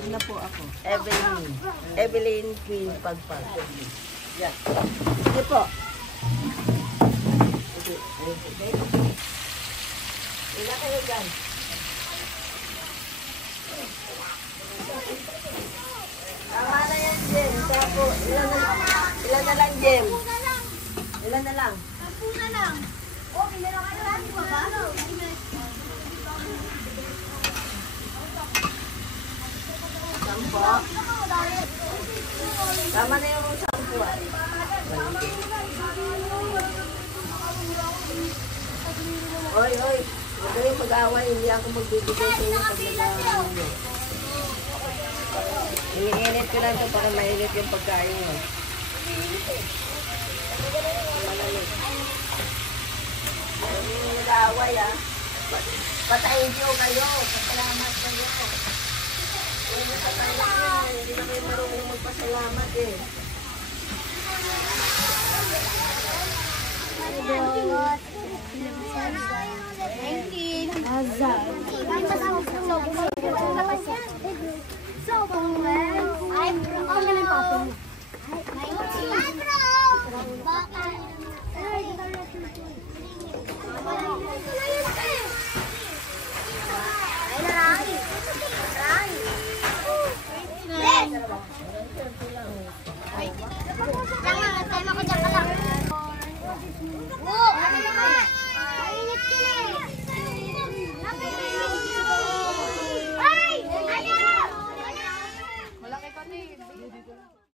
Pagpag na po ako. Evelyn. Evelyn Queen Pagpag. Yan. Sige po. Okay. Ilan kayo dyan? Tama na yan, Jem. Tapo. Ilan na lang, Jem? Ilan na lang? 10 na lang. Oh, pinala ka na lang. Sampo. Tama na yung sampo. Oy, oy. Huwag kayong mag-away. Hindi ako magbibigay sa inyo pag nag-away nyo. Iniinit ko lang ito para mainit yung pagkain nyo. Malamig. Hindi nyo nag-away ha. Patayin nyo kayo. Pasalamat kayo. Hindi na kayo marunong magpasalamat eh. Jangan, saya mau kerja kelang. Bu, mainit yun eh.